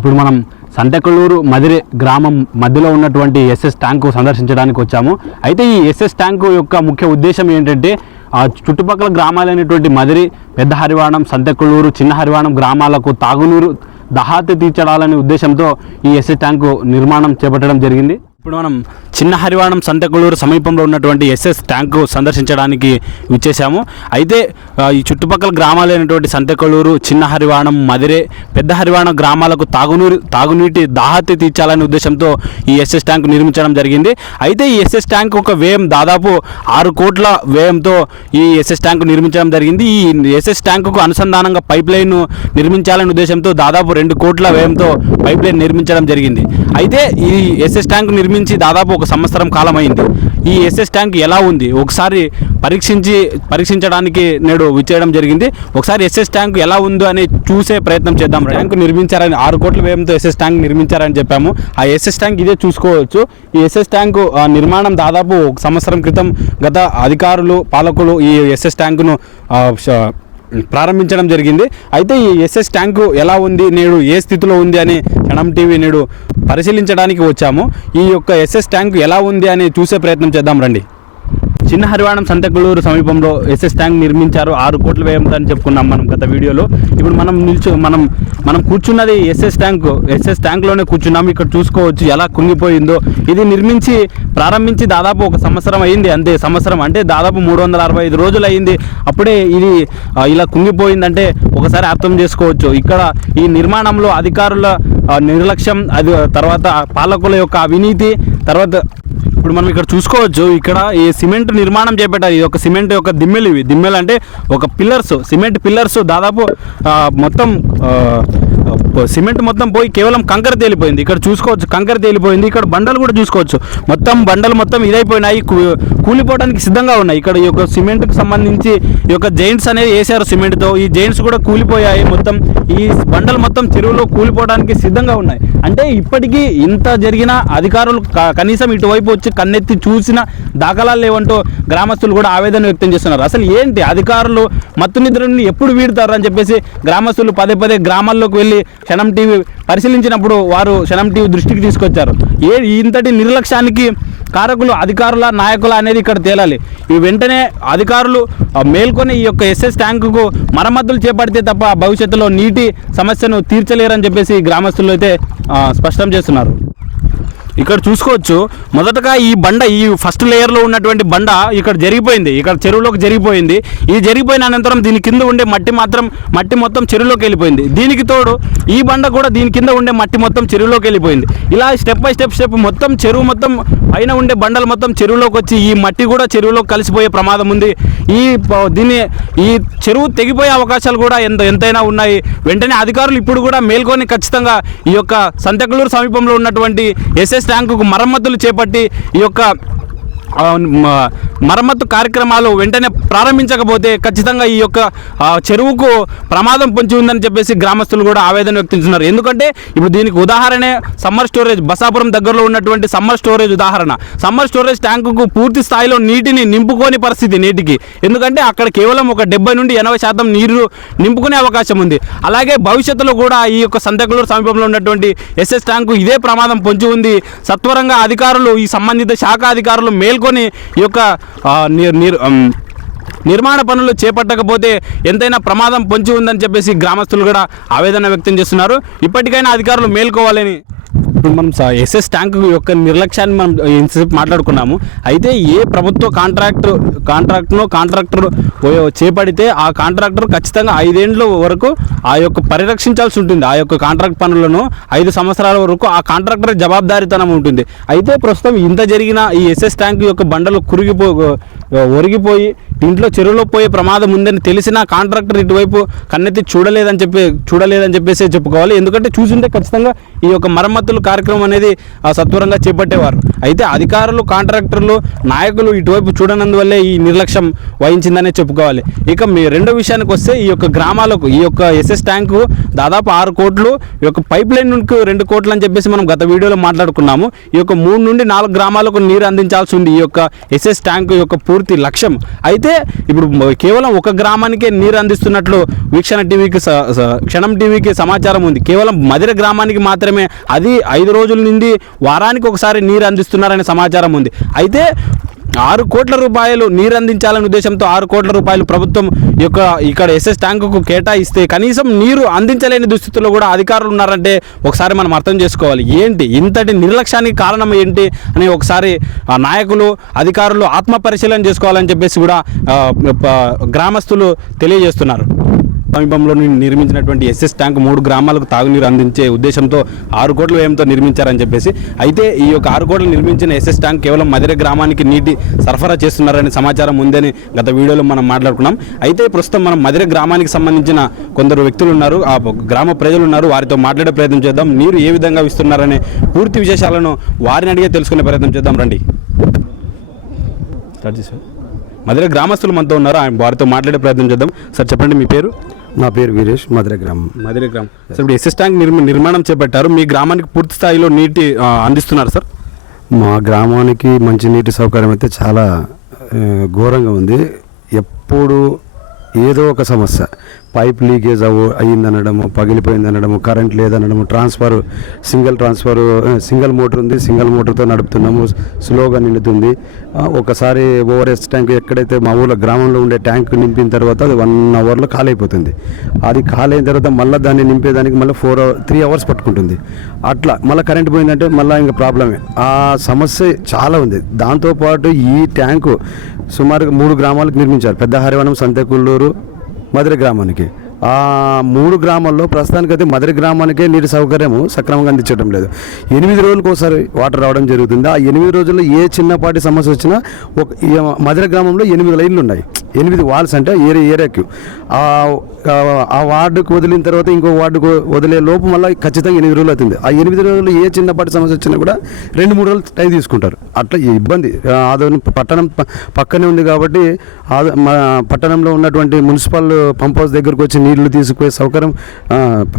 ఇప్పుడు మనం సంతెకల్లూరు మదిరి గ్రామం మధ్యలో ఉన్నటువంటి ఎస్ఎస్ ట్యాంకు సందర్శించడానికి వచ్చాము. అయితే ఈ ఎస్ఎస్ ట్యాంకు యొక్క ముఖ్య ఉద్దేశం ఏంటంటే ఆ చుట్టుపక్కల గ్రామాలైనటువంటి మదిరి పెద్ద హరివాణం సంతెకల్లూరు చిన్న హరివాణం గ్రామాలకు తాగునీరు దహాతి తీర్చడాలనే ఉద్దేశంతో ఈ ఎస్ఎస్ ట్యాంకు నిర్మాణం చేపట్టడం జరిగింది. ఇప్పుడు మనం చిన్న హరివాణం సంతకులూరు సమీపంలో ఉన్నటువంటి ఎస్ఎస్ ట్యాంకు సందర్శించడానికి విచ్చేసాము అయితే ఈ చుట్టుపక్కల గ్రామాలైనటువంటి సంతకొలూరు చిన్న హరివాణం మదిరే పెద్ద హరివాణం గ్రామాలకు తాగునీరు తాగునీటి దాహతి తీర్చాలనే ఉద్దేశంతో ఈ ఎస్ఎస్ ట్యాంకు నిర్మించడం జరిగింది. అయితే ఈ ఎస్ఎస్ ట్యాంక్ ఒక వ్యయం దాదాపు ఆరు కోట్ల వ్యయంతో ఈ ఎస్ఎస్ ట్యాంకు నిర్మించడం జరిగింది. ఈ ఎస్ఎస్ ట్యాంకుకు అనుసంధానంగా పైప్ లైన్ నిర్మించాలనే ఉద్దేశంతో దాదాపు రెండు కోట్ల వ్యయంతో పైప్ లైన్ నిర్మించడం జరిగింది. అయితే ఈ ఎస్ఎస్ ట్యాంక్ నిర్మించి దాదాపు ఒక సంవత్సరం కాలం అయింది ఈ ఎస్ఎస్ ట్యాంక్ ఎలా ఉంది? ఒకసారి పరీక్షించి పరీక్షించడానికి నేడు విచ్చేయడం జరిగింది. ఒకసారి ఎస్ఎస్ ట్యాంక్ ఎలా ఉందో అని చూసే ప్రయత్నం చేద్దాం. ట్యాంక్ నిర్మించారని ఆరు కోట్ల వ్యయంతో ఎస్ఎస్ ట్యాంక్ నిర్మించారని చెప్పాము. ఆ ఎస్ఎస్ ట్యాంక్ ఇదే చూసుకోవచ్చు. ఈ ఎస్ఎస్ ట్యాంకు నిర్మాణం దాదాపు ఒక సంవత్సరం క్రితం గత అధికారులు పాలకులు ఈ ఎస్ఎస్ ట్యాంకును ప్రారంభించడం జరిగింది. అయితే ఈ ఎస్ఎస్ ట్యాంకు ఎలా ఉంది? నేడు ఏ స్థితిలో ఉంది అని క్షణం టీవీ నేడు పరిశీలించడానికి వచ్చాము. ఈ యొక్క ఎస్ఎస్ ట్యాంక్ ఎలా ఉంది అని చూసే ప్రయత్నం చేద్దాం రండి. చిన్న హరివాణం సంతకులూరు సమీపంలో ఎస్ఎస్ ట్యాంక్ నిర్మించారు. ఆరు కోట్ల వ్యయంతో అని చెప్పుకున్నాం మనం గత వీడియోలో. ఇప్పుడు మనం నిల్చో మనం మనం కూర్చున్నది ఎస్ఎస్ ట్యాంక్ ఎస్ఎస్ ట్యాంక్లోనే కూర్చున్నాం. ఇక్కడ చూసుకోవచ్చు ఎలా కుంగిపోయిందో. ఇది నిర్మించి ప్రారంభించి దాదాపు ఒక సంవత్సరం అయింది. అంతే సంవత్సరం అంటే దాదాపు మూడు వందల అరవై ఐదు రోజులు అయింది అప్పుడే ఇది ఇలా కుంగిపోయిందంటే ఒకసారి అర్థం చేసుకోవచ్చు. ఇక్కడ ఈ నిర్మాణంలో అధికారుల నిర్లక్ష్యం అది తర్వాత పాలకుల యొక్క అవినీతి తర్వాత ఇప్పుడు మనం ఇక్కడ చూసుకోవచ్చు ఇక్కడ ఈ సిమెంట్ నిర్మాణం చేపట్టారు. ఇది ఒక సిమెంట్ యొక్క దిమ్మెలు ఇవి. దిమ్మెలు అంటే ఒక పిల్లర్స్ సిమెంట్ పిల్లర్స్ దాదాపు మొత్తం సిమెంట్ మొత్తం పోయి కేవలం కంకర తేలిపోయింది. ఇక్కడ చూసుకోవచ్చు కంకర తేలిపోయింది. ఇక్కడ బండలు కూడా చూసుకోవచ్చు. మొత్తం బండలు మొత్తం ఇదైపోయినాయి. కూలిపోవడానికి సిద్ధంగా ఉన్నాయి. ఇక్కడ ఈ యొక్క సిమెంట్కి సంబంధించి ఈ యొక్క జైంట్స్ అనేది వేసారు సిమెంట్తో. ఈ జైంట్స్ కూడా కూలిపోయాయి. మొత్తం ఈ బండలు మొత్తం చెరువులో కూలిపోవడానికి సిద్ధంగా ఉన్నాయి. అంటే ఇప్పటికీ ఇంత జరిగిన అధికారులు కనీసం ఇటువైపు వచ్చి కన్నెత్తి చూసిన దాఖలాలు లేవంటూ గ్రామస్తులు కూడా ఆవేదన వ్యక్తం చేస్తున్నారు. అసలు ఏంటి? అధికారులు మత్తు నిద్రని ఎప్పుడు వీడతారు అని చెప్పేసి గ్రామస్తులు పదే పదే గ్రామాల్లోకి వెళ్ళి క్షణం టీవీ పరిశీలించినప్పుడు వారు క్షణం టీవీ దృష్టికి తీసుకొచ్చారు. ఏ ఇంతటి నిర్లక్ష్యానికి కారకులు అధికారుల నాయకుల అనేది ఇక్కడ తేలాలి. ఈ వెంటనే అధికారులు మేల్కొని ఈ యొక్క ఎస్ఎస్ ట్యాంకుకు మరమ్మతులు చేపడితే తప్ప భవిష్యత్తులో నీటి సమస్యను తీర్చలేరని చెప్పేసి గ్రామస్తులు అయితే స్పష్టం చేస్తున్నారు. ఇక్కడ చూసుకోవచ్చు. మొదటగా ఈ బండ ఈ ఫస్ట్ లేయర్లో ఉన్నటువంటి బండ ఇక్కడ జరిగిపోయింది. ఇక్కడ చెరువులోకి జరిగిపోయింది. ఇది జరిగిపోయిన అనంతరం దీని కింద ఉండే మట్టి మాత్రం మట్టి మొత్తం చెరువులోకి వెళ్ళిపోయింది. దీనికి తోడు ఈ బండ కూడా దీని కింద ఉండే మట్టి మొత్తం చెరువులోకి వెళ్ళిపోయింది. ఇలా స్టెప్ బై స్టెప్ స్టెప్ మొత్తం చెరువు మొత్తం పైన ఉండే బండలు మొత్తం చెరువులోకి వచ్చి ఈ మట్టి కూడా చెరువులో కలిసిపోయే ప్రమాదం ఉంది. ఈ దీన్ని ఈ చెరువు తెగిపోయే అవకాశాలు కూడా ఎంత ఎంతైనా ఉన్నాయి. వెంటనే అధికారులు ఇప్పుడు కూడా మేల్కొని ఖచ్చితంగా ఈ యొక్క సంతకలూరు సమీపంలో ఉన్నటువంటి ఎస్ఎస్ ట్యాంకుకు మరమ్మతులు చేపట్టి ఈ యొక్క మరమ్మత్తు కార్యక్రమాలు వెంటనే ప్రారంభించకపోతే ఖచ్చితంగా ఈ యొక్క చెరువుకు ప్రమాదం పొంచి ఉందని చెప్పేసి గ్రామస్తులు కూడా ఆవేదన వ్యక్తిస్తున్నారు ఎందుకంటే ఇప్పుడు దీనికి ఉదాహరణే సమ్మర్ స్టోరేజ్ బసాపురం దగ్గరలో ఉన్నటువంటి సమ్మర్ స్టోరేజ్ ఉదాహరణ. సమ్మర్ స్టోరేజ్ ట్యాంకుకు పూర్తి స్థాయిలో నీటిని నింపుకోని పరిస్థితి నీటికి. ఎందుకంటే అక్కడ కేవలం ఒక డెబ్బై నుండి ఎనభై శాతం నీరు నింపుకునే అవకాశం ఉంది. అలాగే భవిష్యత్తులో కూడా ఈ యొక్క సంతకులూరు సమీపంలో ఉన్నటువంటి ఎస్ఎస్ ట్యాంకు ఇదే ప్రమాదం పొంచి ఉంది. సత్వరంగా అధికారులు ఈ సంబంధిత శాఖ అధికారులు మేల్ పాల్గొని ఈ యొక్క నిర్- నిర్- నిర్మాణ పనులు చేపట్టకపోతే ఎంతైనా ప్రమాదం పొంచి ఉందని చెప్పేసి గ్రామస్తులు కూడా ఆవేదన వ్యక్తం చేస్తున్నారు. ఇప్పటికైనా అధికారులు మేల్కోవాలని ఇప్పుడు మనం స- ఎస్ఎస్ ట్యాంక్ యొక్క నిర్లక్ష్యాన్ని మనం ఇంతసేపు మాట్లాడుకున్నాము. అయితే ఏ ప్రభుత్వ కాంట్రాక్టర్ కాంట్రాక్ట్ను కాంట్రాక్టర్ చేపడితే ఆ కాంట్రాక్టర్ ఖచ్చితంగా ఐదేండ్ల వరకు ఆ యొక్క పరిరక్షించాల్సి ఉంటుంది. ఆ యొక్క కాంట్రాక్ట్ పనులను ఐదు సంవత్సరాల వరకు ఆ కాంట్రాక్టర్ జవాబుదారీతనం ఉంటుంది. అయితే ప్రస్తుతం ఇంత జరిగిన ఈ ఎస్ఎస్ ట్యాంక్ యొక్క బండలు కురిగిపో ఒరిగిపోయి ఇంట్లో చెరువులో పోయే ప్రమాదం ఉందని తెలిసిన కాంట్రాక్టర్ ఇటువైపు కన్నెత్తి చూడలేదని చెప్పి చూడలేదని చెప్పేసి చెప్పుకోవాలి. ఎందుకంటే చూసుంటే ఖచ్చితంగా ఈ యొక్క మరమ్మతులు కార్యక్రమం అనేది సత్వరంగా చేపట్టేవారు. అయితే అధికారులు కాంట్రాక్టర్లు నాయకులు ఇటువైపు చూడనందువల్లే ఈ నిర్లక్ష్యం వహించిందనే చెప్పుకోవాలి. ఇక మీ రెండో విషయానికి వస్తే ఈ యొక్క గ్రామాలకు ఈ యొక్క ఎస్ఎస్ ట్యాంకు దాదాపు ఆరు కోట్లు ఈ యొక్క పైప్ లైన్ నుండి రెండు కోట్లు అని చెప్పేసి మనం గత వీడియోలో మాట్లాడుకున్నాము. ఈ యొక్క మూడు నుండి నాలుగు గ్రామాలకు నీరు అందించాల్సి ఉంది ఈ యొక్క ఎస్ఎస్ ట్యాంకు యొక్క పూర్తి లక్ష్యం. అయితే ఇప్పుడు కేవలం ఒక గ్రామానికే నీరు అందిస్తున్నట్లు వీక్షణ టీవీకి స- క్షణం టీవీకి సమాచారం ఉంది. కేవలం మదిర గ్రామానికి మాత్రమే అది ఐదు రోజుల నుండి వారానికి ఒకసారి నీరు అందిస్తున్నారనే సమాచారం ఉంది. అయితే ఆరు కోట్ల రూపాయలు నీరు అందించాలనే ఉద్దేశంతో ఆరు కోట్ల రూపాయలు ప్రభుత్వం యొక్క ఇక్కడ ఎస్ఎస్ ట్యాంకుకు కేటాయిస్తే కనీసం నీరు అందించలేని దుస్థితిలో కూడా అధికారులు ఉన్నారంటే ఒకసారి మనం అర్థం చేసుకోవాలి. ఏంటి? ఇంతటి నిర్లక్ష్యానికి కారణం ఏంటి? అని ఒకసారి నాయకులు అధికారులు ఆత్మ పరిశీలన చేసుకోవాలని చెప్పేసి కూడా గ్రామస్తులు తెలియజేస్తున్నారు. సమీపంలో నిర్మించినటువంటి ఎస్ఎస్ ట్యాంక్ మూడు గ్రామాలకు తాగునీరు అందించే ఉద్దేశంతో ఆరు కోట్ల వ్యయంతో నిర్మించారని చెప్పేసి. అయితే ఈ యొక్క ఆరు కోట్లు నిర్మించిన ఎస్ఎస్ ట్యాంక్ కేవలం మదిర గ్రామానికి నీటి సరఫరా చేస్తున్నారనే సమాచారం ఉందని గత వీడియోలో మనం మాట్లాడుకున్నాం. అయితే ప్రస్తుతం మనం మదిర గ్రామానికి సంబంధించిన కొందరు వ్యక్తులు ఉన్నారు. ఆ గ్రామ ప్రజలు ఉన్నారు. వారితో మాట్లాడే ప్రయత్నం చేద్దాం. నీరు ఏ విధంగా ఇస్తున్నారనే పూర్తి విశేషాలను వారిని అడిగే తెలుసుకునే ప్రయత్నం చేద్దాం. రండి. మదిర గ్రామస్తులు మనతో ఉన్నారు. ఆయన వారితో మాట్లాడే ప్రయత్నం చేద్దాం. సార్ చెప్పండి మీ పేరు? నా పేరు వీరేష్ మధుర గ్రామం. మదిరే గ్రామం. సార్ ఇప్పుడు ఎస్ఎస్ ట్యాంక్ నిర్మ నిర్మాణం చేపట్టారు. మీ గ్రామానికి పూర్తి స్థాయిలో నీటి అందిస్తున్నారు సార్? మా గ్రామానికి మంచినీటి సౌకర్యం అయితే చాలా ఘోరంగా ఉంది. ఎప్పుడు ఏదో ఒక సమస్య. పైప్ లీకేజ్ అవ్వ అయ్యిందనడము పగిలిపోయింది అనడము current లేదనడము transfer single transfer single motor ఉంది సింగిల్ మోటార్తో నడుపుతున్నాము స్లోగా నిండుతుంది. ఒకసారి ఓఆర్ఎస్ ట్యాంక్ ఎక్కడైతే మా ఊళ్ళో గ్రామంలో ఉండే ట్యాంక్ నింపిన తర్వాత అది వన్ అవర్లో ఖాళీ అయిపోతుంది అది ఖాళీ అయిన తర్వాత మళ్ళీ దాన్ని నింపేదానికి మళ్ళీ ఫోర్ అవర్ త్రీ అవర్స్ పట్టుకుంటుంది. అట్లా మళ్ళీ కరెంట్ పోయిందంటే మళ్ళీ ఇంకా ప్రాబ్లమే. ఆ సమస్య చాలా ఉంది. దాంతోపాటు ఈ ట్యాంకు సుమారు మూడు గ్రామాలకు నిర్మించారు. పెద్ద హరివనం సంతకుళ్ళూరు మధుర గ్రామానికి. ఆ మూడు గ్రామాల్లో ప్రస్తుతానికైతే మధుర గ్రామానికే నీటి సౌకర్యము సక్రమంగా అందించడం లేదు. ఎనిమిది రోజులకు ఒకసారి వాటర్ రావడం జరుగుతుంది. ఆ ఎనిమిది రోజుల్లో ఏ చిన్నపాటి సమస్య వచ్చినా ఒక మధుర గ్రామంలో ఎనిమిది లైన్లు ఉన్నాయి. ఎనిమిది వాల్స్ అంటే ఏరియా ఏరియాకి. ఆ వార్డుకు వదిలిన తర్వాత ఇంకో వార్డుకు వదిలే లోపు మళ్ళీ ఖచ్చితంగా ఎనిమిది రోజులు అవుతుంది. ఆ ఎనిమిది రోజులు ఏ చిన్నపాటి సమస్య వచ్చినా కూడా రెండు మూడు రోజులు టైం తీసుకుంటారు. అట్లా ఇబ్బంది. ఆదోని పట్టణం పక్కనే ఉంది కాబట్టి పట్టణంలో ఉన్నటువంటి మున్సిపల్ పంప్ హౌస్ దగ్గరకు వచ్చి నీళ్ళు తీసుకుపోయే సౌకర్యం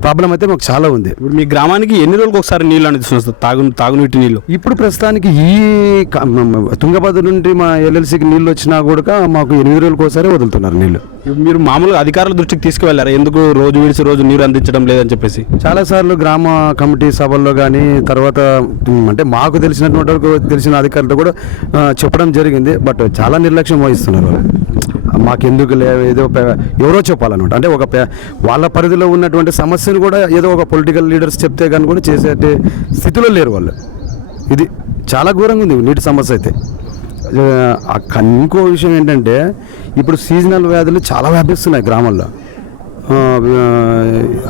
ప్రాబ్లం అయితే మాకు చాలా ఉంది. ఇప్పుడు మీ గ్రామానికి ఎన్ని రోజులకు ఒకసారి నీళ్ళు సార్ తాగు తాగునీటి నీళ్ళు. ఇప్పుడు ప్రస్తుతానికి ఈ తుంగభద్ర నుండి మా ఎల్ఎల్సికి నీళ్ళు వచ్చినా కూడా మాకు ఎనిమిది రోజులకు ఒకసారి వదులుతున్నారు నీళ్ళు మీరు మామూలుగా అధికారుల దృష్టికి తీసుకువెళ్ళారా? ఎందుకు రోజు విడిచి రోజు నీరు అందించడం లేదని చెప్పేసి? చాలాసార్లు గ్రామ కమిటీ సభల్లో కానీ తర్వాత అంటే మాకు తెలిసినటువంటి వరకు తెలిసిన అధికారులతో కూడా చెప్పడం జరిగింది. బట్ చాలా నిర్లక్ష్యం వహిస్తున్నారు మాకెందుకు లే ఏదో ఎవరో చెప్పాలన్నమాట. అంటే ఒక వాళ్ళ పరిధిలో ఉన్నటువంటి సమస్యను కూడా ఏదో ఒక పొలిటికల్ లీడర్స్ చెప్తే కానీ కూడా చేసే స్థితిలో లేరు వాళ్ళు. ఇది చాలా ఘోరంగా ఉంది. నీటి సమస్య అయితే. ఇంకో విషయం ఏంటంటే ఇప్పుడు సీజనల్ వ్యాధులు చాలా వ్యాపిస్తున్నాయి గ్రామాల్లో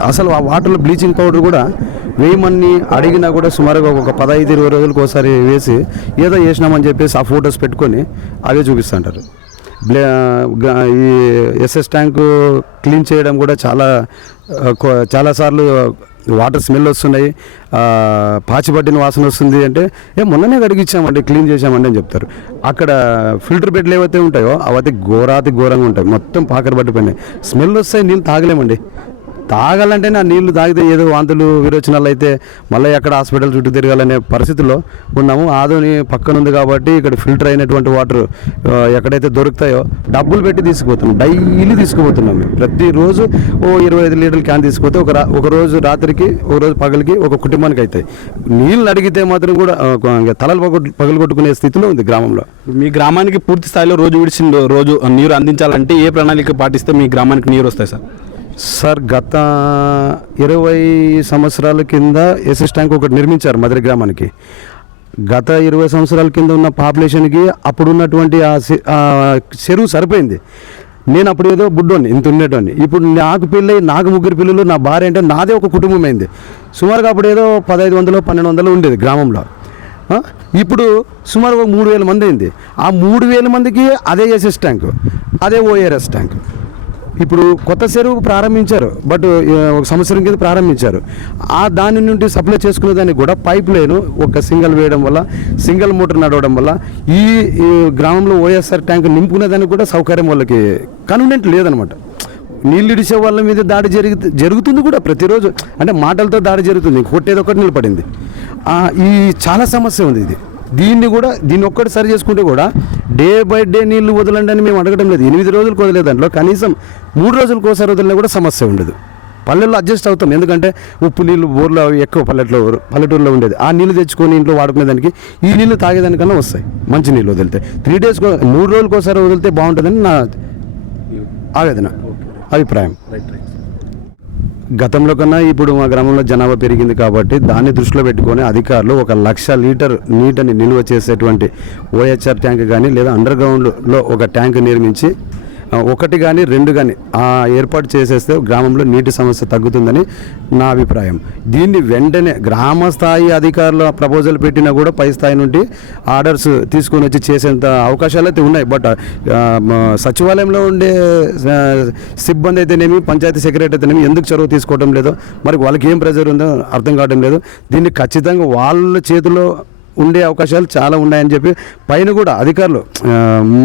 అసలు ఆ వాటర్లో బ్లీచింగ్ పౌడర్ కూడా వేయమని అడిగినా కూడా సుమారుగా ఒక పదహైదు ఇరవై రోజులకు ఒకసారి వేసి ఏదో వేసినామని చెప్పేసి ఆ ఫొటోస్ పెట్టుకొని అవే చూపిస్తుంటారు. బ్లే ఈ ఎస్ఎస్ ట్యాంకు క్లీన్ చేయడం కూడా చాలా చాలాసార్లు వాటర్ స్మెల్ వస్తున్నాయి ఆ, పాచిపట్టిన వాసన వస్తుంది అంటే ఏ మొన్ననే కడిగిచ్చామండి క్లీన్ చేసామండి అని చెప్తారు. అక్కడ ఫిల్టర్ బెడ్లు ఏవైతే ఉంటాయో అవైతే ఘోరాతి ఘోరంగా ఉంటాయి. మొత్తం పాకర పట్టిపోయినాయి. స్మెల్ వస్తాయి నీళ్ళు తాగలేమండి. తాగాలంటే నా నీళ్ళు తాగితే ఏదో వాంతులు విరోచనాలు అయితే మళ్ళీ ఎక్కడ హాస్పిటల్ చుట్టూ తిరగాలనే పరిస్థితిలో ఉన్నాము. ఆదోని పక్కన ఉంది కాబట్టి ఇక్కడ ఫిల్టర్ అయినటువంటి వాటర్ ఎక్కడైతే దొరుకుతాయో డబ్బులు పెట్టి తీసుకుపోతున్నాం. డైలీ తీసుకుపోతున్నాం మేము. ప్రతిరోజు ఓ ఇరవై ఐదు లీటర్ల క్యాన్ తీసుకుపోతే ఒక రా ఒక రోజు రాత్రికి ఒక రోజు పగలికి ఒక కుటుంబానికి అవుతాయి నీళ్ళు అడిగితే మాత్రం కూడా తలలు పగలు కొట్టుకునే స్థితిలో ఉంది గ్రామంలో. మీ గ్రామానికి పూర్తి స్థాయిలో రోజు విడిచిన రోజు నీరు అందించాలంటే ఏ ప్రణాళిక పాటిస్తే మీ గ్రామానికి నీరు వస్తాయి సార్? సార్ గత ఇరవై సంవత్సరాల కింద ఎస్ఎస్ ట్యాంక్ ఒకటి నిర్మించారు మధుర గ్రామానికి. గత ఇరవై సంవత్సరాల కింద ఉన్న పాపులేషన్కి అప్పుడు ఉన్నటువంటి ఆ చెరువు సరిపోయింది. నేను అప్పుడు ఏదో బుడ్డోని ఇంత ఉండేటోని ఇప్పుడు నాకు పెళ్ళి నాకు ముగ్గురు పిల్లలు నా భార్య అంటే నాదే ఒక కుటుంబం అయింది సుమారుగా అప్పుడు ఏదో పదహైదు వందలు పన్నెండు వందలు ఉండేది గ్రామంలో. ఇప్పుడు సుమారు ఒక మూడు వేల మంది అయింది. ఆ మూడు వేల మందికి అదే ఎస్ఎస్ ట్యాంకు అదే ఓఆర్ఎస్ ట్యాంక్. ఇప్పుడు కొత్త చెరువు ప్రారంభించారు బట్ ఒక సంవత్సరం కింద ప్రారంభించారు. ఆ దాని నుండి సప్లై చేసుకునే దానికి కూడా పైప్ లైన్ ఒక సింగల్ వేయడం వల్ల సింగల్ మోటార్ నడవడం వల్ల ఈ గ్రామంలో ఓఎస్ఆర్ ట్యాంక్ నింపుకునే దానికి కూడా సౌకర్యం వాళ్ళకి కన్వీనెంట్ లేదనమాట. నీళ్ళు ఇడిచే వాళ్ళ మీద దాడి జరిగి జరుగుతుంది కూడా ప్రతిరోజు. అంటే మాటలతో దాడి జరుగుతుంది కొట్టేది ఒకటి నిలబడింది. ఈ చాలా సమస్య ఉంది ఇది. దీన్ని కూడా దీన్ని ఒక్కటి సరి చేసుకుంటే కూడా డే బై డే నీళ్ళు వదలండి అని మేము అడగడం లేదు. ఎనిమిది రోజులకు వదిలే దాంట్లో కనీసం మూడు రోజులకు ఒకసారి వదిలినా కూడా సమస్య ఉండదు. పల్లెల్లో అడ్జస్ట్ అవుతాం. ఎందుకంటే ఉప్పు నీళ్ళు అవి ఎక్కువ పల్లెట్లో పల్లెటూరులో ఉండేది. ఆ నీళ్ళు తెచ్చుకొని ఇంట్లో వాడుకునేదానికి ఈ నీళ్ళు తాగేదానికన్నా వస్తాయి. మంచి నీళ్ళు వదిలితే. త్రీ డేస్ మూడు రోజులకు ఒకసారి వదిలితే బాగుంటుందని నా ఆవేదన అభిప్రాయం. గతంలో కన్నా ఇప్పుడు మా గ్రామంలో జనాభా పెరిగింది కాబట్టి దాన్ని దృష్టిలో పెట్టుకొని అధికారులు ఒక లక్ష లీటర్ నీటిని నిల్వ చేసేటువంటి ఓఎచ్ఆర్ ట్యాంక్ కానీ లేదా అండర్ గ్రౌండ్లో ఒక ట్యాంక్ నిర్మించి ఒకటి కానీ రెండు కానీ ఆ ఏర్పాటు చేసేస్తే గ్రామంలో నీటి సమస్య తగ్గుతుందని నా అభిప్రాయం. దీన్ని వెంటనే గ్రామ స్థాయి అధికారుల ప్రపోజల్ పెట్టినా కూడా పై స్థాయి నుండి ఆర్డర్స్ తీసుకొని వచ్చి చేసేంత అవకాశాలు అయితే ఉన్నాయి. బట్ సచివాలయంలో ఉండే సిబ్బంది అయితేనేమి పంచాయతీ సెక్రటరీ అయితేనేమి ఎందుకు చొరవ తీసుకోవడం లేదో మరి వాళ్ళకి ఏం ప్రెజర్ ఉందో అర్థం కావడం లేదు. దీన్ని ఖచ్చితంగా వాళ్ళ చేతిలో ఉండే అవకాశాలు చాలా ఉన్నాయని చెప్పి పైన కూడా అధికారులు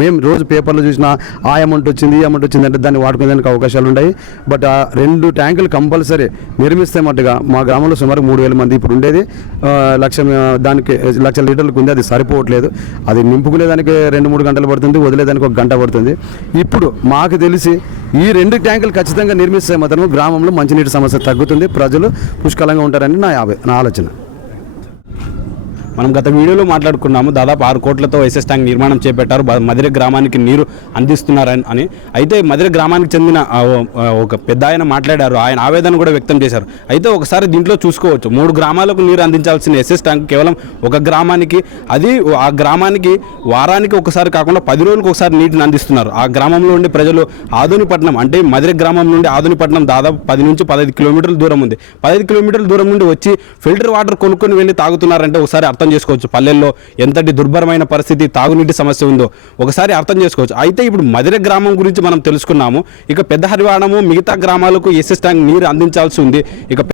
మేము రోజు పేపర్లో చూసిన ఆ అమౌంట్ వచ్చింది ఈ అమౌంట్ వచ్చింది అంటే దాన్ని వాడుకునేదానికి అవకాశాలు ఉన్నాయి. బట్ ఆ రెండు ట్యాంకులు కంపల్సరీ నిర్మిస్తే మట్టుగా మా గ్రామంలో సుమారు మూడు వేల మంది ఇప్పుడు ఉండేది. లక్ష దానికి లక్ష లీటర్లకు ఉంది అది సరిపోవట్లేదు. అది నింపుకునేదానికి రెండు మూడు గంటలు పడుతుంది వదిలేదానికి ఒక గంట పడుతుంది. ఇప్పుడు మాకు తెలిసి ఈ రెండు ట్యాంకులు ఖచ్చితంగా నిర్మిస్తే మాత్రం గ్రామంలో మంచినీటి సమస్య తగ్గుతుంది. ప్రజలు పుష్కలంగా ఉంటారని నా నా ఆలోచన. మనం గత వీడియోలో మాట్లాడుకున్నాము దాదాపు ఆరు కోట్లతో ఎస్ఎస్ ట్యాంక్ నిర్మాణం చేపట్టారు మధుర గ్రామానికి నీరు అందిస్తున్నారని అని. అయితే మధుర గ్రామానికి చెందిన ఒక పెద్ద ఆయన మాట్లాడారు ఆయన ఆవేదన కూడా వ్యక్తం చేశారు. అయితే ఒకసారి దీంట్లో చూసుకోవచ్చు మూడు గ్రామాలకు నీరు అందించాల్సిన ఎస్ఎస్ ట్యాంక్ కేవలం ఒక గ్రామానికి అది ఆ గ్రామానికి వారానికి ఒకసారి కాకుండా పది రోజులకు ఒకసారి నీటిని అందిస్తున్నారు. ఆ గ్రామంలో ఉండే ప్రజలు ఆధునిపట్నం అంటే మధుర గ్రామం నుండి ఆధునిపట్నం దాదాపు పది నుంచి పదహైదు కిలోమీటర్ల దూరం ఉంది. పదహైదు కిలోమీటర్ల దూరం నుండి వచ్చి ఫిల్టర్ వాటర్ కొనుక్కొని వెళ్ళి తాగుతున్నారంటే ఒకసారి అర్థం చేసుకోవచ్చు. పల్లెల్లో ఎంతటి దుర్భరమైన పరిస్థితి తాగునీటి సమస్య ఉందో ఒకసారి అర్థం చేసుకోవచ్చు. అయితే ఇప్పుడు మధిర గ్రామం గురించి మనం తెలుసుకున్నాము. ఇక పెద్ద హరివాణము మిగతా గ్రామాలకు ఎస్ఎస్ ట్యాంక్ నీరు అందించాల్సి ఉంది. ఇక